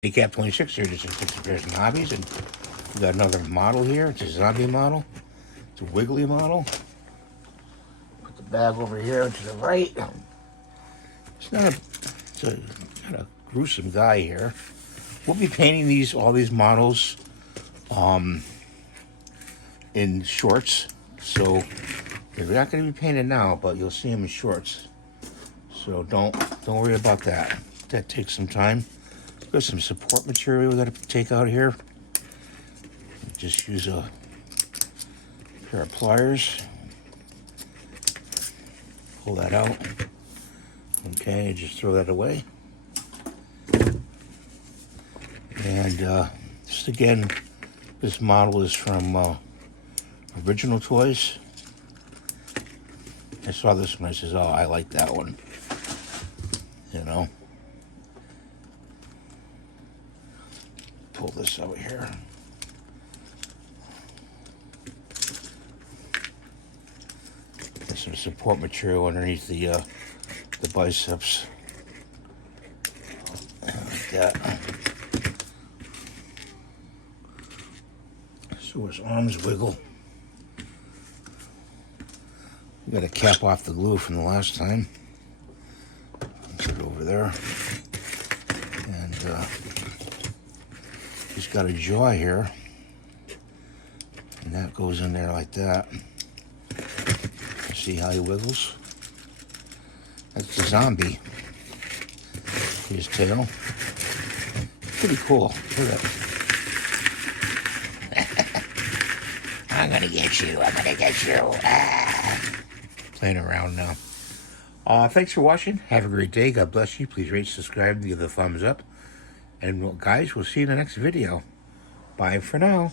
Cap 26 here, just fix repairs and hobbies, and we got another model here. It's a zombie model. It's a wiggly model. Put the bag over here to the right. It's a kind of gruesome guy here. We'll be painting all these models in shorts, so they're not going to be painted now, but you'll see them in shorts. So don't worry about that. That takes some time. There's some support material we got to take out here. Just use a pair of pliers. Pull that out. Okay, just throw that away. And just again, this model is from Original Toys. I saw this one, I says, oh, I like that one. You know. Pull this over here. There's some support material underneath the biceps. Like that. So his arms wiggle. We got to cap off the glue from the last time. Put it over there. And he's got a jaw here. And that goes in there like that. See how he wiggles? That's the zombie. His tail. Pretty cool. Look at that. I'm gonna get you. I'm gonna get you. Playing around now. Thanks for watching. Have a great day. God bless you. Please rate, subscribe, give the thumbs up. And guys, we'll see you in the next video. Bye for now.